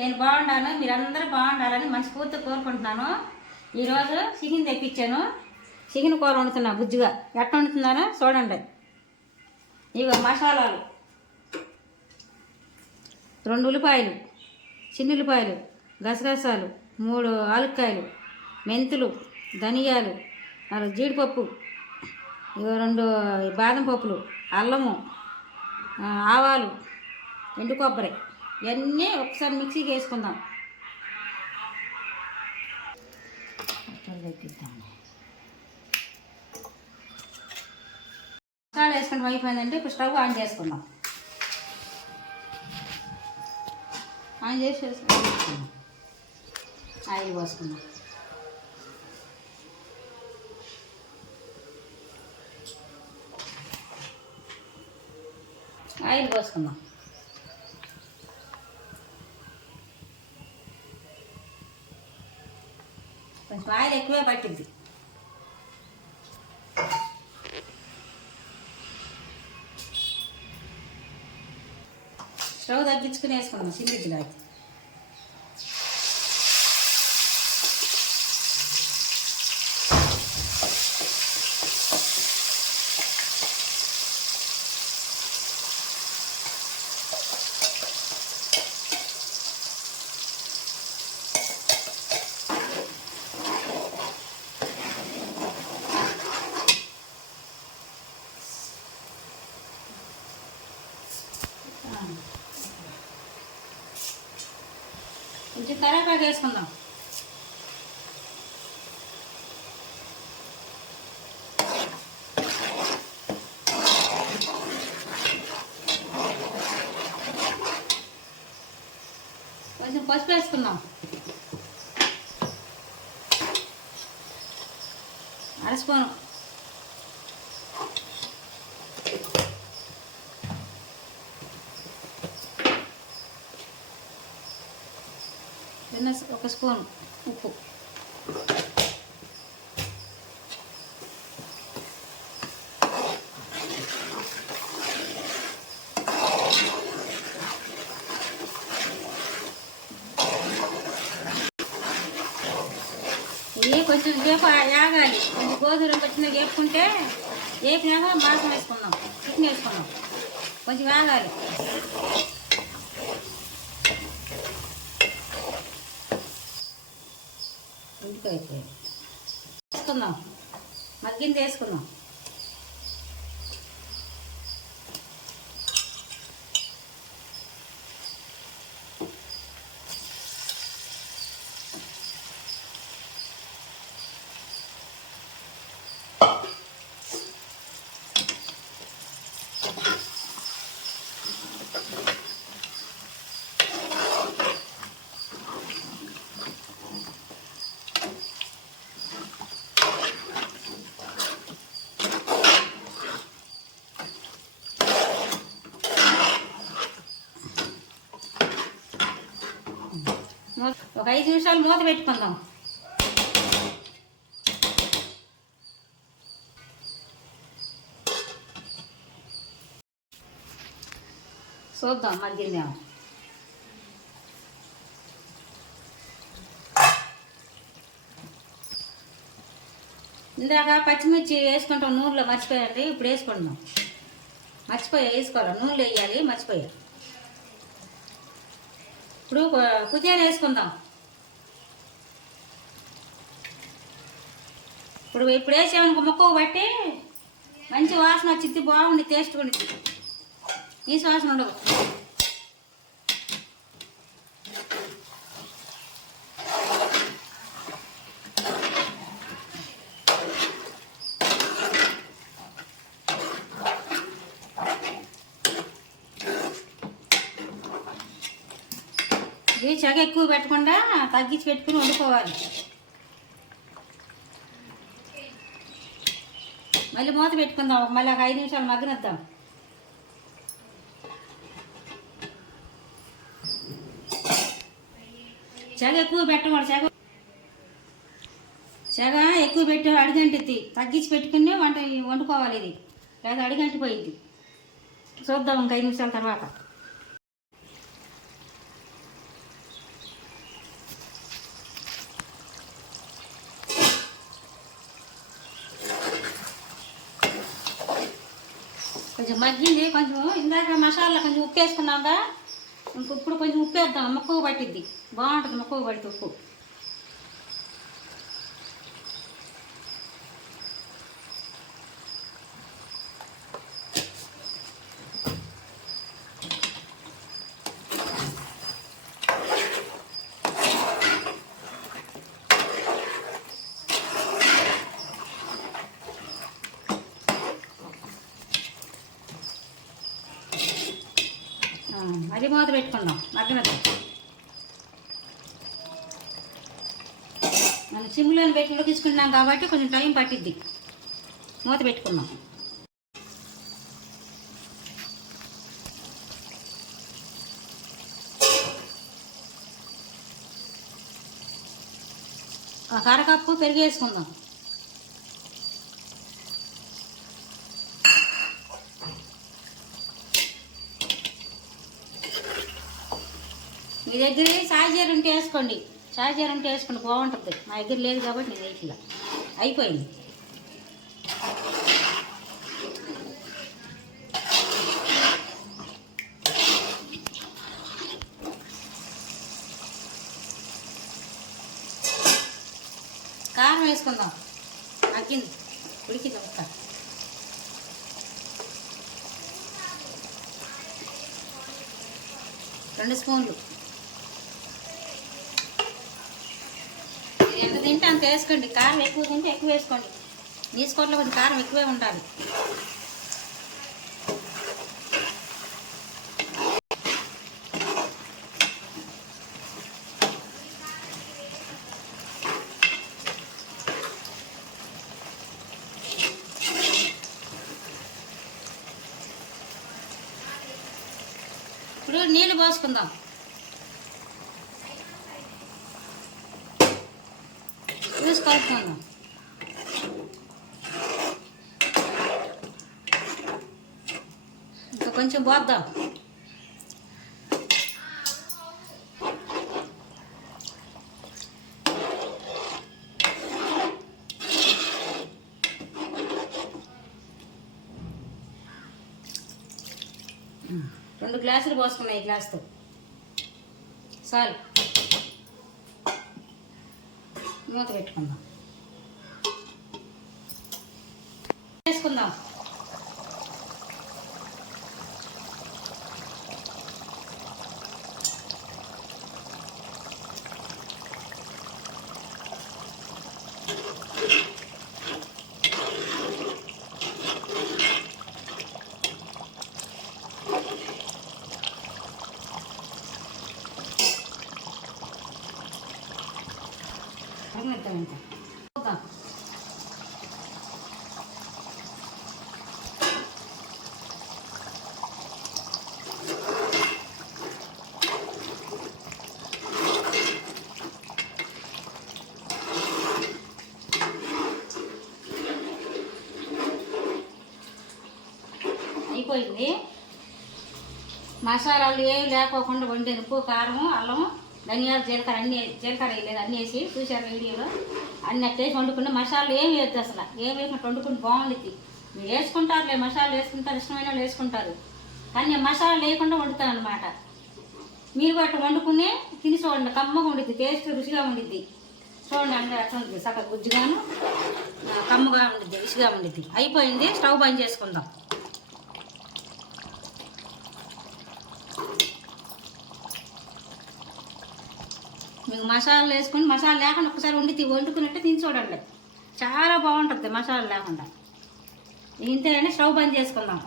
నేను బాగుండాను, మీరందరూ బాగుండాలని మనస్ఫూర్తిగా కోరుకుంటున్నాను. ఈరోజు చికెన్ తెప్పించాను. చికెన్ కూర వండుతున్నా బుజ్జిగా. ఎట్లా వండుతున్నానో చూడండి. ఇగో మసాలాలు: 2 ఉల్లిపాయలు, చిన్న ఉల్లిపాయలు, గసగసాలు, 3 ఆలుక్కాయలు, మెంతులు, ధనియాలు, 4 జీడిపప్పు, ఇగో 2 బాదం పప్పులు, అల్లము, ఆవాలు, ఎండు కొబ్బరి, ఇవన్నీ ఒకసారి మిక్సీకి వేసుకుందాం. మసాలా వేసుకుంటాం అయిపోయిందంటే ఇప్పుడు స్టవ్ ఆన్ చేసుకుందాం. ఆన్ చేసి వేసుకుందాం. ఆయిల్ పోసుకుందాం. ఆయిల్ పోసుకుందాం. కొంచెం ఆయిల్ ఎక్కువే పట్టింది. స్టవ్ తగ్గించుకుని వేసుకుందాం సిల్లిద్దిలో. అయితే కొంచెం కరేపాకు వేసుకుందాం. కొంచెం పసుపు వేసుకుందాం. 1/2 స్పూను. చిన్న 1 స్పూన్ ఉప్పు. ఇది కొంచెం సేపు ఆగాలి. కొంచెం గోధుమ వచ్చిన వేపుకుంటే వేపినాక మాంసం వేసుకుందాం, చికెన్ వేసుకుందాం. కొంచెం ఆగాలి. ఉడికైపోయింది. వేసుకుందాం, మగ్గింది వేసుకుందాం. ఒక 5 నిమిషాలు మూత పెట్టుకుందాం. చూద్దాం మగ్గిందేమో. ఇందాక పచ్చిమిర్చి వేసుకుంటాం నూనెలో, మర్చిపోయండి. ఇప్పుడు వేసుకుంటున్నాం. వేసుకోవాలి, నూనెలో వేయాలి, మర్చిపోయా. ఇప్పుడు పుదీనా వేసుకుందాం. ఇప్పుడు వేసామనుకో ముక్కకు బట్టి మంచి వాసన వచ్చింది, బాగుంది, టేస్ట్ ఉండిద్ది. ఈ వాసన ఉండవు. ఇది చెగ ఎక్కువ పెట్టకుండా తగ్గించి పెట్టుకుని వండుకోవాలి. మళ్ళీ మూత పెట్టుకుందాం. మళ్ళీ ఒక 5 నిమిషాలు మగ్గనిద్దాం. చెగ ఎక్కువ పెట్టకూడదు. చెగ ఎక్కువ పెట్టి అడిగంటిద్ది. తగ్గించి పెట్టుకుని వండుకోవాలి. ఇది లేదా అడిగంటిపోయింది. చూద్దాం ఇంక 5 నిమిషాల తర్వాత. కొంచెం మగ్గింది. కొంచెం ఇందాక మసాలా కొంచెం ఉప్పు వేసుకున్నాక ఇప్పుడు కొంచెం ఉప్పు వేద్దాం. ముక్కకు పట్టిద్ది, బాగుంటుంది ముక్కకు పడితే ఉప్పు. అది మూత పెట్టుకుందాం మగ్గనది. మనం సిమ్లోని పెట్టి ఉడికించుకుంటున్నాం కాబట్టి కొంచెం టైం పట్టిద్ది. మూత పెట్టుకుందాం. ఒక అరకప్పు పెరుగు వేసుకుందాం. మీ దగ్గర సాయిజీర ఉంటే వేసుకోండి, సాయిజీర ఉంటే వేసుకోండి బాగుంటుంది. మా దగ్గర లేదు కాబట్టి నేను వేయట్లా. అయిపోయింది. కారం వేసుకుందాం. అగ్గింది, ఉడికింది ఒక్క 2 స్పూన్లు. ఎంత తింటే అంత వేసుకోండి. కారం ఎక్కువ తింటే ఎక్కువ వేసుకోండి. నీసుకోవట్లో కొంచెం కారం ఎక్కువే ఉండాలి. ఇప్పుడు నీళ్ళు పోసుకుందాం. చూసి కలుపుకుందాం. ఇంకా కొంచెం పోద్దాం. రెండు గ్లాసులు పోసుకున్నాయి. ఈ గ్లాసుతో చాలు. మూత పెట్టుకుందాం. వేసుకుందాం. అయిపోయింది. మసాలాలు ఏమి లేకోకుండా వండాను. ఉప్పు, కారం, అల్లం, ధనియాలు, జీలకర్ర వేయలేదు, అన్నీ వేసి చూశారు వీడియోలో. అన్నీ అట్టేసి వండుకుని మసాలాలు ఏమి వేయద్దు. అసలు ఏమి వేసుకుంటే వండుకుని బాగుంటుంది. మీరు వేసుకుంటారులే, మసాలాలు వేసుకుంటారు, ఇష్టమైన వాళ్ళు వేసుకుంటారు. కానీ నేను మసాలాలు వేయకుండా వండుతాను అనమాట. మీరు కూడా వండుకుని తిని చూడండి, కమ్మగా ఉండిద్ది, టేస్ట్ రుచిగా ఉండిద్ది. చూడండి అంటే అట్లా ఉంటుంది, సగ గుజ్జుగాను కమ్మగా ఉండిద్ది, రుచిగా ఉండిద్ది. అయిపోయింది. స్టవ్ బంద్ చేసుకుందాం. మీకు మసాలాలు వేసుకొని మసాలా లేకుండా ఒకసారి వండుకున్నట్టే తిని చూడండి, చాలా బాగుంటుంది మసాలా లేకుండా. ఇంతేనే స్టవ్ బంద్ చేసుకుందాం.